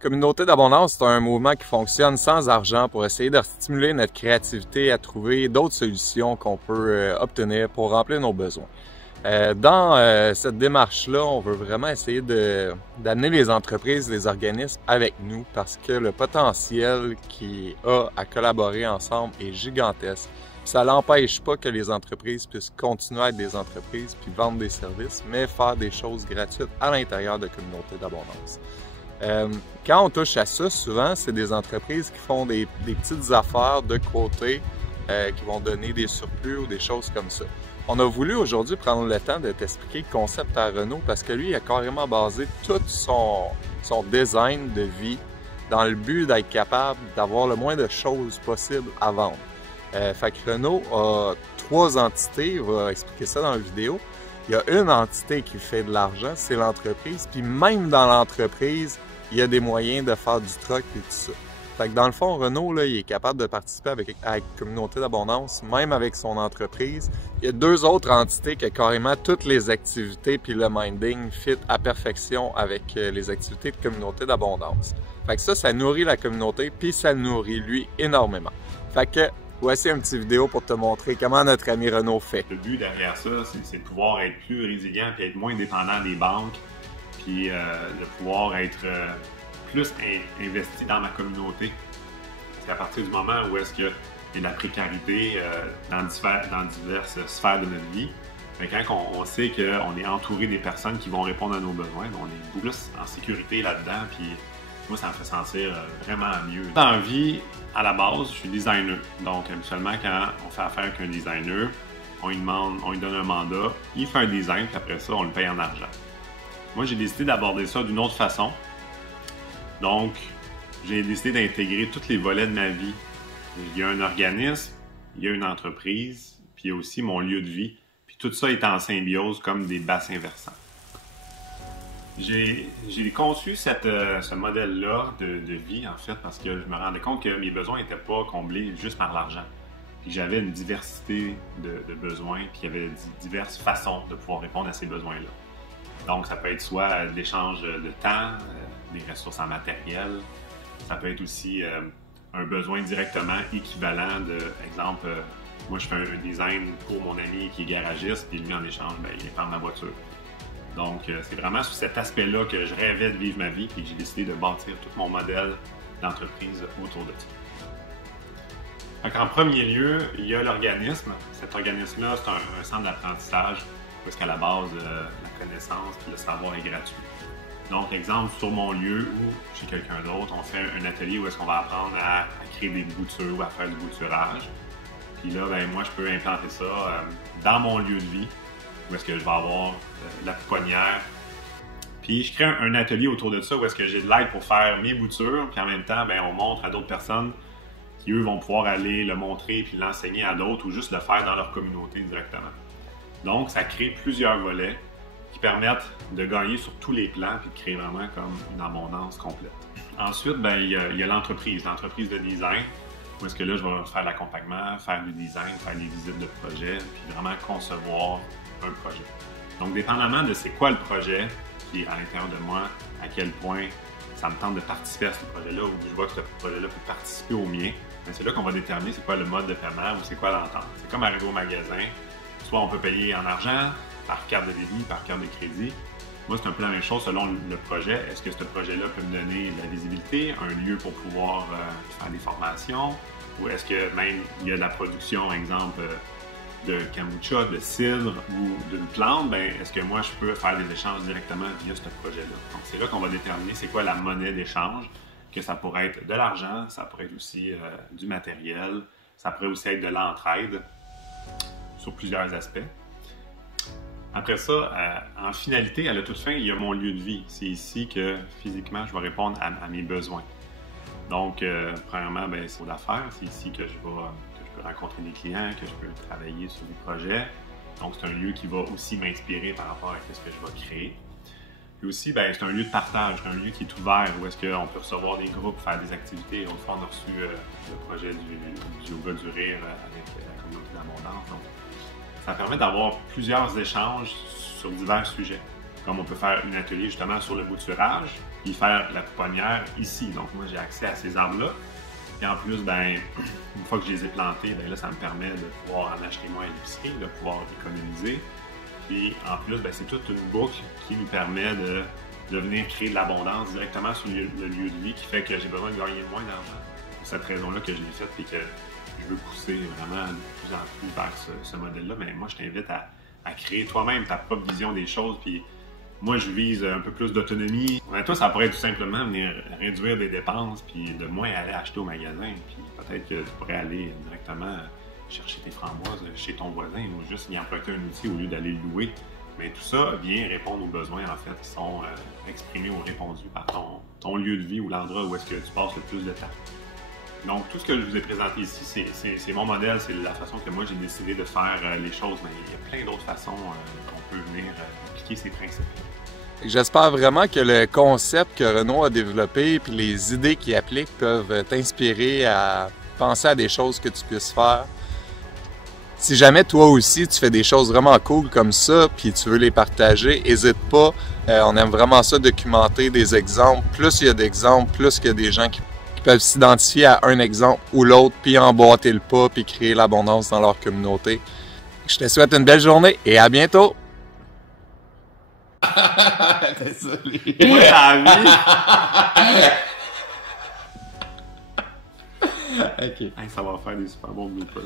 Communauté d'abondance, c'est un mouvement qui fonctionne sans argent pour essayer de stimuler notre créativité à trouver d'autres solutions qu'on peut obtenir pour remplir nos besoins. Dans cette démarche-là, on veut vraiment essayer d'amener les entreprises, les organismes avec nous parce que le potentiel qu'il a à collaborer ensemble est gigantesque. Ça n'empêche pas que les entreprises puissent continuer à être des entreprises puis vendre des services, mais faire des choses gratuites à l'intérieur de communautés d'abondance. Quand on touche à ça, souvent, c'est des entreprises qui font des petites affaires de côté qui vont donner des surplus ou des choses comme ça. On a voulu aujourd'hui prendre le temps de t'expliquer le concept à Renaud parce que lui, il a carrément basé tout son design de vie dans le but d'être capable d'avoir le moins de choses possible à vendre. Fait que Renaud a 3 entités, il va expliquer ça dans la vidéo. Il y a une entité qui fait de l'argent, c'est l'entreprise, puis même dans l'entreprise, il y a des moyens de faire du troc et tout ça. Fait que dans le fond, Renaud, là, il est capable de participer avec Communauté d'abondance, même avec son entreprise. Il y a 2 autres entités qui ont carrément toutes les activités puis le minding fit à perfection avec les activités de Communauté d'abondance. Fait que ça nourrit la communauté puis ça nourrit lui énormément. Fait que voici une petite vidéo pour te montrer comment notre ami Renaud fait. Le but derrière ça, c'est de pouvoir être plus résilient puis être moins dépendant des banques puis de pouvoir être plus investi dans ma communauté. C'est à partir du moment où est-ce qu'il y a de la précarité dans diverses sphères de notre vie, mais quand on sait qu'on est entouré des personnes qui vont répondre à nos besoins, on est beaucoup plus en sécurité là-dedans, puis moi, ça me fait sentir vraiment mieux. Dans la vie, à la base, je suis designer. Donc, habituellement, quand on fait affaire avec un designer, on lui donne un mandat, il fait un design, puis après ça, on le paye en argent. Moi, j'ai décidé d'aborder ça d'une autre façon. Donc, j'ai décidé d'intégrer tous les volets de ma vie. Il y a un organisme, il y a une entreprise, puis il y a aussi mon lieu de vie. Puis tout ça est en symbiose comme des bassins versants. J'ai conçu ce modèle-là de vie, en fait, parce que je me rendais compte que mes besoins n'étaient pas comblés juste par l'argent. Puis j'avais une diversité de besoins, puis il y avait diverses façons de pouvoir répondre à ces besoins-là. Donc, ça peut être soit l'échange de temps, des ressources en matériel. Ça peut être aussi un besoin directement équivalent de, exemple, moi je fais un design pour mon ami qui est garagiste, puis lui en échange, il prend ma voiture. Donc, c'est vraiment sur cet aspect-là que je rêvais de vivre ma vie, puis j'ai décidé de bâtir tout mon modèle d'entreprise autour de ça. Donc, en premier lieu, il y a l'organisme. Cet organisme-là, c'est un centre d'apprentissage parce qu'à la base, la connaissance et le savoir est gratuit. Donc, exemple, sur mon lieu ou chez quelqu'un d'autre, on fait un atelier où est-ce qu'on va apprendre à créer des boutures ou à faire du bouturage. Puis là, moi, je peux implanter ça dans mon lieu de vie où est-ce que je vais avoir la pouponnière. Puis, je crée un atelier autour de ça où est-ce que j'ai de l'aide pour faire mes boutures. Puis en même temps, on montre à d'autres personnes qui, eux, vont pouvoir aller le montrer puis l'enseigner à d'autres ou juste le faire dans leur communauté directement. Donc, ça crée plusieurs volets qui permettent de gagner sur tous les plans et de créer vraiment comme une abondance complète. Ensuite, il y a l'entreprise de design, où est-ce que là, je vais faire l'accompagnement, faire du design, faire des visites de projet, puis vraiment concevoir un projet. Donc, dépendamment de c'est quoi le projet qui est à l'intérieur de moi, à quel point ça me tente de participer à ce projet-là, ou je vois que ce projet-là peut participer au mien, c'est là qu'on va déterminer c'est quoi le mode de paiement ou c'est quoi l'entente. C'est comme arriver au magasin, soit on peut payer en argent, par carte de débit, par carte de crédit. Moi, c'est un peu la même chose selon le projet. Est-ce que ce projet-là peut me donner de la visibilité, un lieu pour pouvoir faire des formations, ou est-ce que même il y a de la production, exemple, de kombucha, de cidre ou d'une plante, est-ce que moi, je peux faire des échanges directement via ce projet-là? Donc, c'est là qu'on va déterminer c'est quoi la monnaie d'échange, que ça pourrait être de l'argent, ça pourrait être aussi du matériel, ça pourrait aussi être de l'entraide sur plusieurs aspects. Après ça, en finalité, à la toute fin, il y a mon lieu de vie. C'est ici que physiquement, je vais répondre à mes besoins. Donc, premièrement, c'est pour l'affaire. C'est ici que je peux rencontrer des clients, que je peux travailler sur des projets. Donc, c'est un lieu qui va aussi m'inspirer par rapport à ce que je vais créer. Puis aussi, c'est un lieu de partage, un lieu qui est ouvert où est-ce qu'on peut recevoir des groupes, faire des activités. Autrefois, on a reçu le projet du yoga du rire avec la communauté d'abondance. Donc, ça permet d'avoir plusieurs échanges sur divers sujets. Comme on peut faire un atelier justement sur le bouturage, puis faire la pouponnière ici. Donc moi j'ai accès à ces arbres-là. Puis en plus, ben, une fois que je les ai plantés, ben là ça me permet de pouvoir en acheter moins à l'épicerie, de pouvoir économiser. Puis en plus, ben, c'est toute une boucle qui nous permet de venir créer de l'abondance directement sur le lieu de vie, qui fait que j'ai besoin de gagner moins d'argent. C'est cette raison-là que je l'ai faite et que je veux pousser vraiment de plus en plus vers ce modèle-là. Mais moi, je t'invite à créer toi-même ta propre vision des choses. Puis moi, je vise un peu plus d'autonomie. Toi, ça pourrait être tout simplement venir réduire des dépenses puis de moins aller acheter au magasin. Puis peut-être que tu pourrais aller directement chercher tes framboises chez ton voisin ou juste y emprunter un outil au lieu d'aller le louer. Mais tout ça vient répondre aux besoins, en fait, qui sont exprimés ou répondus par ton lieu de vie ou l'endroit où est-ce que tu passes le plus de temps. Donc, tout ce que je vous ai présenté ici, c'est mon modèle, c'est la façon que moi j'ai décidé de faire les choses, mais il y a plein d'autres façons qu'on peut venir appliquer ces principes-là. J'espère vraiment que le concept que Renaud a développé et les idées qu'il applique peuvent t'inspirer à penser à des choses que tu puisses faire. Si jamais toi aussi tu fais des choses vraiment cool comme ça puis tu veux les partager, n'hésite pas. On aime vraiment ça, documenter des exemples. Plus il y a d'exemples, plus il y a des gens qui peuvent s'identifier à un exemple ou l'autre puis emboîter le pas puis créer l'abondance dans leur communauté. Je te souhaite une belle journée et à bientôt! Désolé. Moi, la vie. Ok. Hey, ça va faire des super bons bloopers.